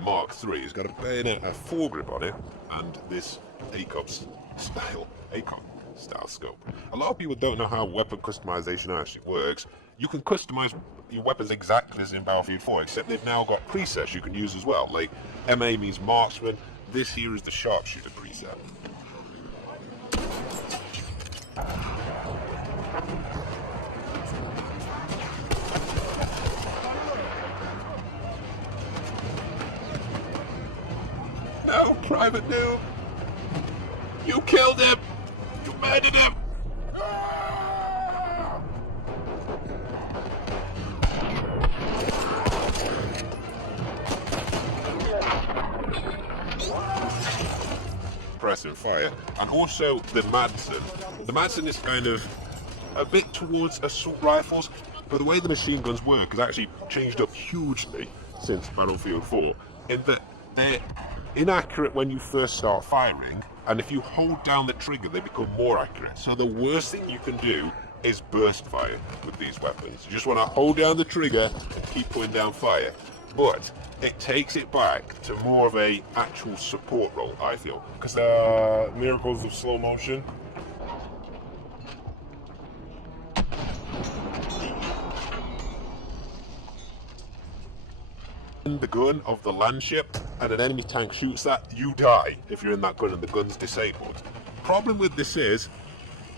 Mark III. It's got a bayonet, a foregrip on it, and this ACOG style scope. A lot of people don't know how weapon customization actually works. You can customize your weapons exactly as in Battlefield 4, except they've now got presets you can use as well. Like MA means marksman. This here is the sharpshooter preset. No, Private Noob! You killed him! You murdered him! Press and fire. And also the Madsen. The Madsen is kind of a bit towards assault rifles, but the way the machine guns work has actually changed up hugely since Battlefield 4, in that they're inaccurate when you first start firing, and if you hold down the trigger they become more accurate. So the worst thing you can do is burst fire with these weapons. You just want to hold down the trigger and keep putting down fire. But it takes it back to more of a actual support role, I feel. Because miracles of slow motion. The gun of the land ship and an enemy tank shoots that, you die if you're in that gun and the gun's disabled. Problem with this is,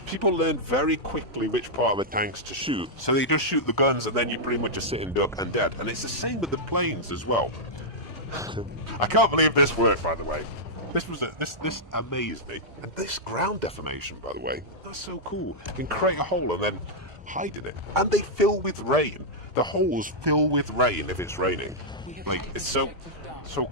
people learn very quickly which part of the tanks to shoot, so they just shoot the guns and then you pretty much just sit and duck and dead. And it's the same with the planes as well. I can't believe this worked, by the way. This amazed me. And this ground deformation, by the way, that's so cool. You can create a hole and then hide in it. And they fill with rain. The holes fill with rain if it's raining. Like, it's so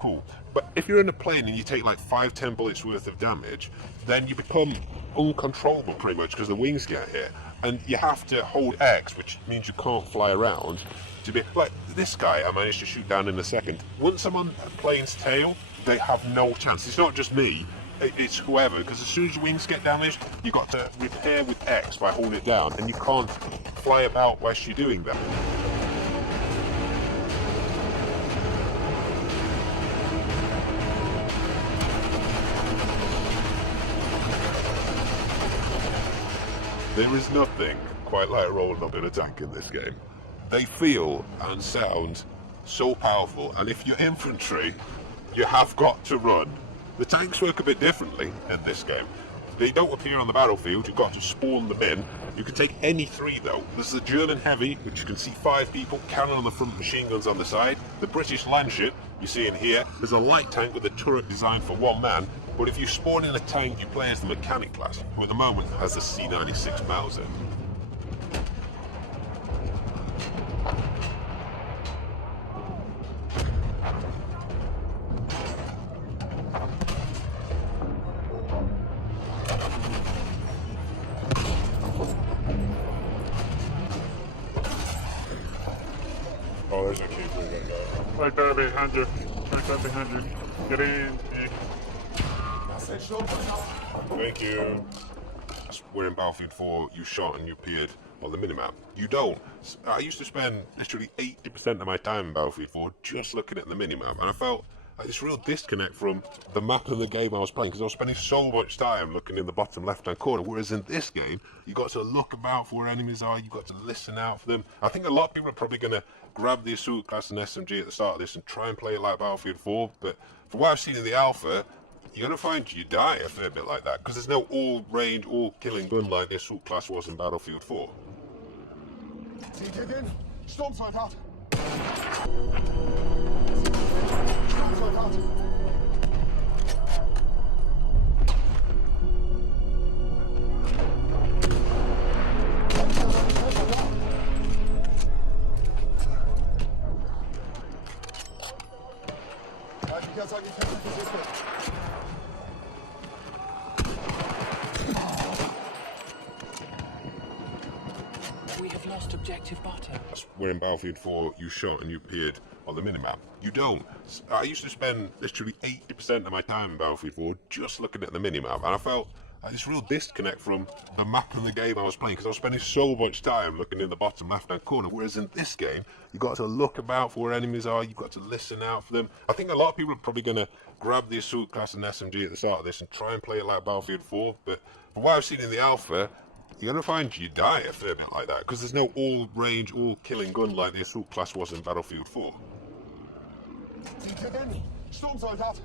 cool. But if you're in a plane and you take like 5-10 bullets worth of damage, then you become uncontrollable pretty much because the wings get hit. And you have to hold X, which means you can't fly around, to be like this guy I managed to shoot down in a second. Once I'm on a plane's tail, they have no chance. It's not just me, it's whoever, because as soon as your wings get damaged, you've got to repair with X by holding it down, and you can't fly about whilst you're doing that. There is nothing quite like rolling up in a tank in this game. They feel and sound so powerful, and if you're infantry, you have got to run. The tanks work a bit differently in this game. They don't appear on the battlefield, you've got to spawn them in. You can take any three though. There's the German heavy, which you can see 5 people, cannon on the front, machine guns on the side. The British landship, you see in here. There's a light tank with a turret designed for 1 man. But if you spawn in a tank, you play as the mechanic class, who at the moment has the C96 Mauser. Oh, there's a key for that guy. Right there behind you. Right there behind you. Get in, Nick. Thank you. Where in Battlefield 4 you shot and you appeared on the minimap. You don't. I used to spend literally 80% of my time in Battlefield 4 just looking at the minimap, and I felt like this real disconnect from the map of the game I was playing, because I was spending so much time looking in the bottom left-hand corner, whereas in this game, you got to look about for where enemies are, you got to listen out for them. I think a lot of people are probably going to grab the Assault class and SMG at the start of this and try and play it like Battlefield 4, but from what I've seen in the alpha, you're going to find you die a fair bit like that, because there's no all-range, all-killing gun like the Assault class was in Battlefield 4. Sturmsoldat! We have lost objective butter. Where in Battlefield 4 you shot and you appeared on the minimap. You don't. I used to spend literally 80% of my time in Battlefield 4 just looking at the minimap, and I felt like this real disconnect from the map and the game I was playing, because I was spending so much time looking in the bottom left-hand corner, whereas in this game, you've got to look about for where enemies are, you've got to listen out for them. I think a lot of people are probably going to grab the Assault Class and SMG at the start of this and try and play it like Battlefield 4, but from what I've seen in the alpha, you're going to find you die a fair bit like that, because there's no all-range, all-killing gun like the Assault Class was in Battlefield 4. Storm's out.